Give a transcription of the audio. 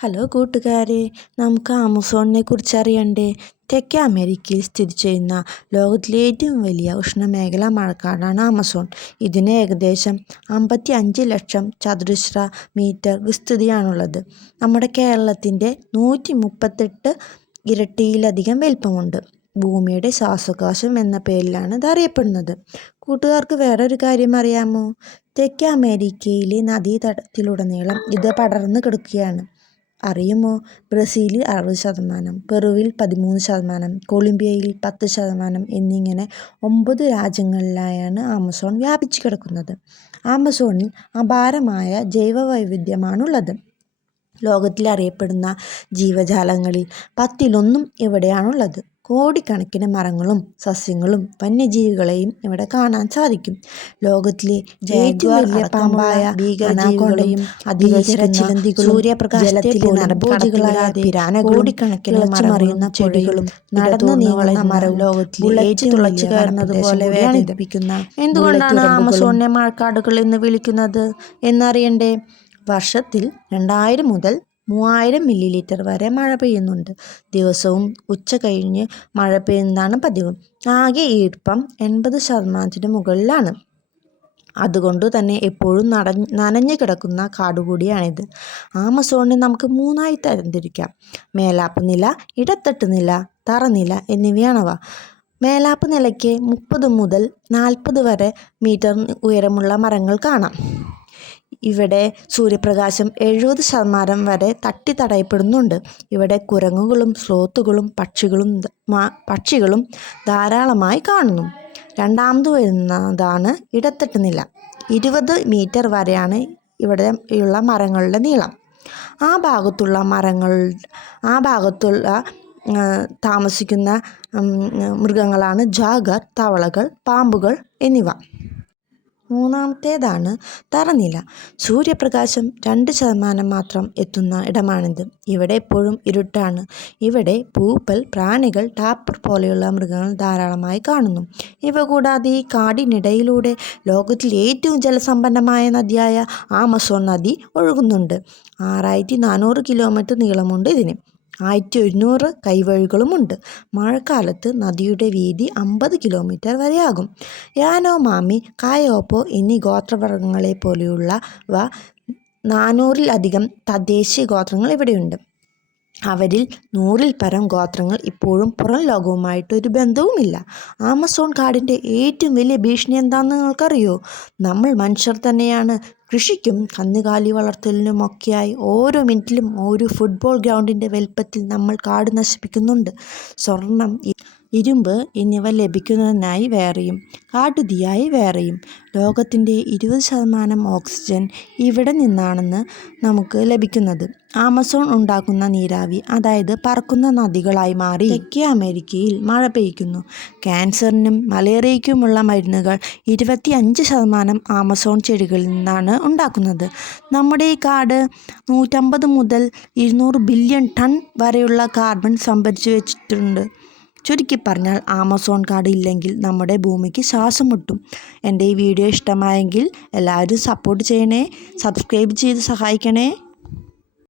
Hello കൂട്ടുകാരെ, നമുക്ക് ആമസോണിനെ കുറിച്ച് അറിയണ്ടേ? തെക്കേ അമേരിക്കയിൽ സ്ഥിതി ചെയ്യുന്ന ലോകത്തിലെ ഏറ്റവും വലിയ ഉഷ്ണമേഖലാ മഴക്കാടാണ് ആമസോൺ. ഇതിന് ഏകദേശം 55 ലക്ഷം ചതുരശ്ര മീറ്റർ വിസ്തൃതിയാണുള്ളത്. നമ്മുടെ കേരളത്തിൻ്റെ 138 ഇരട്ടിയിലധികം വലിപ്പമുണ്ട്. ഭൂമിയുടെ ശ്വാസകോശം എന്ന പേരിലാണ് ഇത് അറിയപ്പെടുന്നത്. കൂട്ടുകാർക്ക് വേറൊരു കാര്യം അറിയാമോ? തെക്കേ അമേരിക്കയിലെ നദീതടത്തിലുടനീളം ഇത് പടർന്നു കിടക്കുകയാണ്. അറിയുമോ? ബ്രസീലിൽ 60%, പെറുവിൽ 13%, കൊളംബിയയിൽ 10% എന്നിങ്ങനെ 9 രാജ്യങ്ങളിലായാണ് ആമസോൺ വ്യാപിച്ചു കിടക്കുന്നത്. ആമസോണിൽ അപാരമായ ജൈവവൈവിധ്യമാണുള്ളത്. ലോകത്തിൽ അറിയപ്പെടുന്ന ജീവജാലങ്ങളിൽ 10-1 ഇവിടെയാണുള്ളത്. കോടിക്കണക്കിന് മരങ്ങളും സസ്യങ്ങളും വന്യജീവികളെയും ഇവിടെ കാണാൻ സാധിക്കും. ലോകത്തിലെ ഏറ്റവും വലിയ പാമ്പായ ഭീകരജീവികളെയും ചിലന്തികളും സൂര്യപ്രകാശത്തിലെ നരഭോജികളായ പിരാനകളും കോടിക്കണക്കിന് മരമറിയുന്ന ചെടികളും നടന്നു നീങ്ങുന്ന മരവും ലോകത്തിലെ ഏറ്റവും തുളച്ചു കയറുന്നത് പോലെ വേദനിപ്പിക്കുന്ന. എന്തുകൊണ്ടാണ് ആമസോണിനെ മഴക്കാടുകൾ എന്ന് വിളിക്കുന്നത് എന്നറിയണ്ടേ? വർഷത്തിൽ 2000 മുതൽ 3000 മില്ലിലിറ്റർ വരെ മഴ പെയ്യുന്നുണ്ട്. ദിവസവും ഉച്ച കഴിഞ്ഞ് മഴ പെയ്യുന്നതാണ് പതിവ്. ആകെ ഈർപ്പം 80% മുകളിലാണ്. അതുകൊണ്ടു തന്നെ എപ്പോഴും നനഞ്ഞു കിടക്കുന്ന കാടുകൂടിയാണിത്. ആമസോണിനെ നമുക്ക് 3ആയി തരംതിരിക്കാം. മേലാപ്പ് നില, ഇടത്തട്ട് നില, തറനില എന്നിവയാണവ. മേലാപ്പ് നിലയ്ക്ക് 30 മുതൽ 40 വരെ മീറ്റർ ഉയരമുള്ള മരങ്ങൾ കാണാം. ഇവിടെ സൂര്യപ്രകാശം 70% വരെ തടയപ്പെടുന്നുണ്ട്. ഇവിടെ കുരങ്ങുകളും സ്ലോത്തുകളും പക്ഷികളും ധാരാളമായി കാണുന്നു. രണ്ടാമത് വരുന്നതാണ് ഇടത്തട്ട് നില. 20 മീറ്റർ വരെയാണ് ഇവിടെയുള്ള മരങ്ങളുടെ നീളം. ആ ഭാഗത്തുള്ള താമസിക്കുന്ന മൃഗങ്ങളാണ് ജാഗർ, തവളകൾ, പാമ്പുകൾ എന്നിവ. മൂന്നാമത്തേതാണ് തറനില. സൂര്യപ്രകാശം 2% മാത്രം എത്തുന്ന ഇടമാണിത്. ഇവിടെ എപ്പോഴും ഇരുട്ടാണ്. ഇവിടെ പൂപ്പൽ, പ്രാണികൾ, ടാപ്പർ പോലെയുള്ള മൃഗങ്ങൾ ധാരാളമായി കാണുന്നു. ഇവ കൂടാതെ ഈ കാടിനിടയിലൂടെ ലോകത്തിലെ ഏറ്റവും ജലസമ്പന്നമായ നദിയായ ആമസോൺ നദി ഒഴുകുന്നുണ്ട്. 6400 കിലോമീറ്റർ നീളമുണ്ട് ഇതിന്. 1700 കൈവഴികളുമുണ്ട്. മഴക്കാലത്ത് നദിയുടെ വീതി 50 കിലോമീറ്റർ വരെയാകും. യാനോമാമി, കായോപ്പോ എന്നീ ഗോത്രവർഗ്ഗങ്ങളെ പോലെയുള്ളവ 400-ലധികം തദ്ദേശീയ ഗോത്രങ്ങൾ ഇവിടെയുണ്ട്. അവരിൽ 100-ൽ പരം ഗോത്രങ്ങൾ ഇപ്പോഴും പുറം ലോകവുമായിട്ട് ഒരു ബന്ധവുമില്ല. ആമസോൺ കാടിൻ്റെ ഏറ്റവും വലിയ ഭീഷണി എന്താണെന്ന് നിങ്ങൾക്കറിയോ? നമ്മൾ മനുഷ്യർ തന്നെയാണ്. കൃഷിക്കും കന്നുകാലി വളർത്തലിനുമൊക്കെയായി ഓരോ മിനിറ്റിലും ഒരു ഫുട്ബോൾ ഗ്രൗണ്ടിൻ്റെ വലിപ്പത്തിൽ നമ്മൾ കാട് നശിപ്പിക്കുന്നുണ്ട്. സ്വർണം, ഇരുമ്പ് എന്നിവ ലഭിക്കുന്നതിനായി വേറെയും കാട്ടുതീയായി വേറെയും. ലോകത്തിൻ്റെ 20% ഓക്സിജൻ ഇവിടെ നിന്നാണെന്ന് നമുക്ക് ലഭിക്കുന്നത്. ആമസോൺ ഉണ്ടാക്കുന്ന നീരാവി, അതായത് പറക്കുന്ന നദികളായി മാറി തെക്കേ അമേരിക്കയിൽ മഴ പെയ്യ്ക്കുന്നു. ക്യാൻസറിനും മലേറിയയ്ക്കുമുള്ള മരുന്നുകൾ 25% ആമസോൺ ചെടികളിൽ നിന്നാണ് ഉണ്ടാക്കുന്നത്. നമ്മുടെ ഈ കാട് 150 മുതൽ 200 ബില്യൺ ടൺ വരെയുള്ള കാർബൺ സംഭരിച്ചു വെച്ചിട്ടുണ്ട്. ചുരുക്കി പറഞ്ഞാൽ ആമസോൺ കാട് ഇല്ലെങ്കിൽ നമ്മുടെ ഭൂമിക്ക് ശ്വാസം മുട്ടും. എൻ്റെ ഈ വീഡിയോ ഇഷ്ടമായെങ്കിൽ എല്ലാവരും സപ്പോർട്ട് ചെയ്യണേ, സബ്സ്ക്രൈബ് ചെയ്ത് സഹായിക്കണേ.